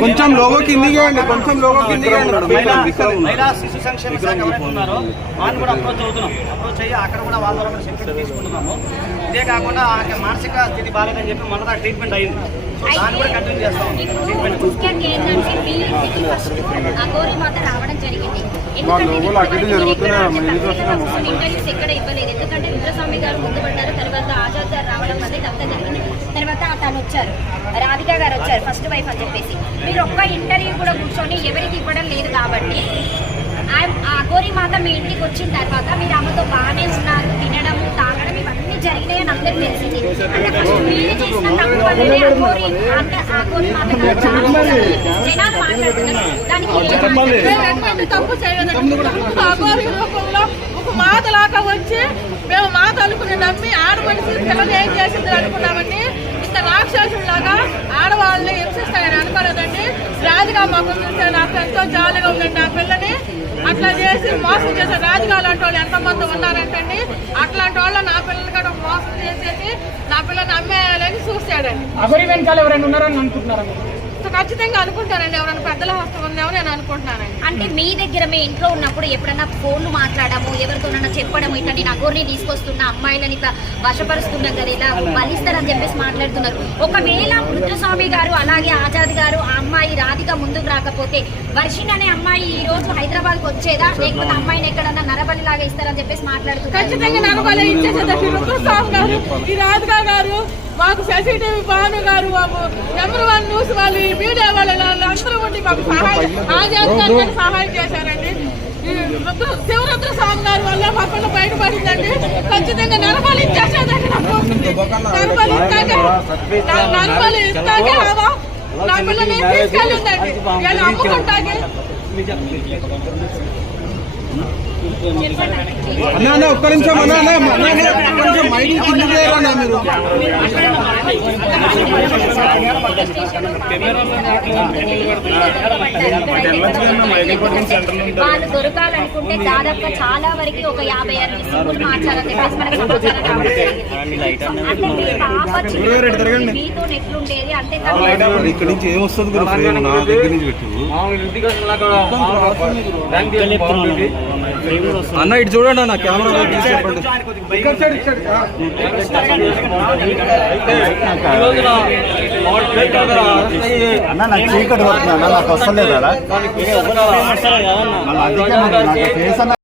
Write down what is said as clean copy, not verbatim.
కొంచెం లోగో కిందికి అండి, కొంచెం లోగో కిందికి. మహిళా శిశు సంక్షేమ శాఖ ఎవరైతే ఉన్నారో వాళ్ళని కూడా అప్రోచ్ అయ్యి అక్కడ కూడా వాళ్ళ ద్వారా సెక్యూరిటీ తీసుకుంటున్నాము. ఇదే కాకుండా మానసిక స్థితి బాగాలేదని చెప్పి మన ట్రీట్మెంట్ అయింది. దాన్ని కూడా కంటిన్యూ చేస్తాం. ఎక్కడ ఇవ్వలేదు, ఎందుకంటే రుద్రస్వామి గారు ముందు పడ్డారు, తర్వాత ఆజాద్ గారు రావడం వల్ల ఇదంతా జరిగింది. తర్వాత తను వచ్చారు, రాధిక గారు వచ్చారు ఫస్ట్ వైఫ్ అని చెప్పేసి. మీరు ఒక్క ఇంటర్వ్యూ కూడా కూర్చొని ఎవరికి ఇవ్వడం లేదు కాబట్టి ఆ గోరి మాత మీ ఇంటికి వచ్చిన తర్వాత మీరు ఆమెతో బాగానే ఉన్నారు, తినడం తాగడం ఇవన్నీ జరిగినాయి అని అందరికి తెలిసింది. అంటే ఫస్ట్ మీరు చేసిన తప్పు వల్లనే ఆ గోరి మాత జనాలు మాట్లాడుతున్నారు. దానికి తప్పు చేయలేదు. ఒక మాతలాగా వచ్చి మేము మాత అనుకుని నమ్మి ఆడమనిషి పిల్లలు ఏం చేసింది అనుకున్నామండి. ఇంత రాక్షసులాగా ఆడవాళ్ళని హింసిస్తాయని అనుకోలేదండి. రాజుగా మాకు చూస్తే నాకు ఎంతో జాలిగా ఉందండి. ఆ పిల్లని అట్లా చేసి మోసం చేసే రాజుగా లాంటి వాళ్ళు ఎంతమంది ఉన్నారంటండి. అట్లాంటి వాళ్ళు నా పిల్లలు కూడా మోసం చేసేసి నా పిల్లని అమ్మేయాలని చూస్తాడండి. ఎవరైనా ఉన్నారని అనుకుంటున్నారా? ఖచ్చితంగా అనుకుంటానండి, ఎవరైనా పెద్దల హస్తం ఉందేమో నేను అనుకుంటున్నానండి. అంటే మీ దగ్గర మీ ఇంట్లో ఉన్నప్పుడు ఎప్పుడన్నా ఫోన్లు మాట్లాడము, ఎవరితోనన్నా చెప్పడము, ఇట్లా నేను అగోరిని తీసుకొస్తున్నా, అమ్మాయిలని ఇట్లా వశపరుస్తున్నాం కదా, ఇలా బలిస్తారని చెప్పేసి మాట్లాడుతున్నారు. ఒకవేళ రుద్రస్వామి గారు అలాగే ఆజాద్ గారు ఆ అమ్మాయి రాధిక ముందుకు రాకపోతే వర్షిణి అనే అమ్మాయి ఈ రోజు హైదరాబాద్ కు వచ్చేదా, లేకపోతే అమ్మాయిని ఎక్కడన్నా నరబలి లాగా ఇస్తారని చెప్పేసి మాట్లాడుతున్నారు. ఖచ్చితంగా నరబలి ఇచ్చేసేదండి రుద్రస్వామి గారు, ఈ రాధిక గారు, మాకు శశిదేవి భాను గారు, నెంబర్ 1 న్యూస్ వాళ్ళు, మీడియా వాళ్ళు అందరూ ఉండి మాకు సహాయం చేశారండి. శివరుద్ర స్వామి గారి వల్ల మా పిల్ల బయటపడిందండి. ఖచ్చితంగా నరబలి ఇచ్చేసేదండి. నరబలి ఇస్తాకే నా పిల్లని తీసుకెళ్ళిందండి. వీళ్ళు అమ్ముకుంటాకే అన్న ఒక్క నిమిషం కొంచెం మైండ్ కింద చేయాలన్నా మీరు. వాళ్ళు దొరకాలనుకుంటే దాదాపుగా చాలా వరకు ఒక 56 సిమ్ములు మార్చాలని చెప్పేసి మనకి సమాచారం రావడం జరిగింది. మీతో ఎట్లుండేది అంటే ఇక్కడ నుంచి ఏమొస్తుంది నా దగ్గర నుంచి పెట్టు అన్న. ఇటు చూడండి అన్న, కెమెరా చెప్పండి. అన్న నాకు చీకటి పడుతుంది అన్న, నాకు వస్తలేదు కదా.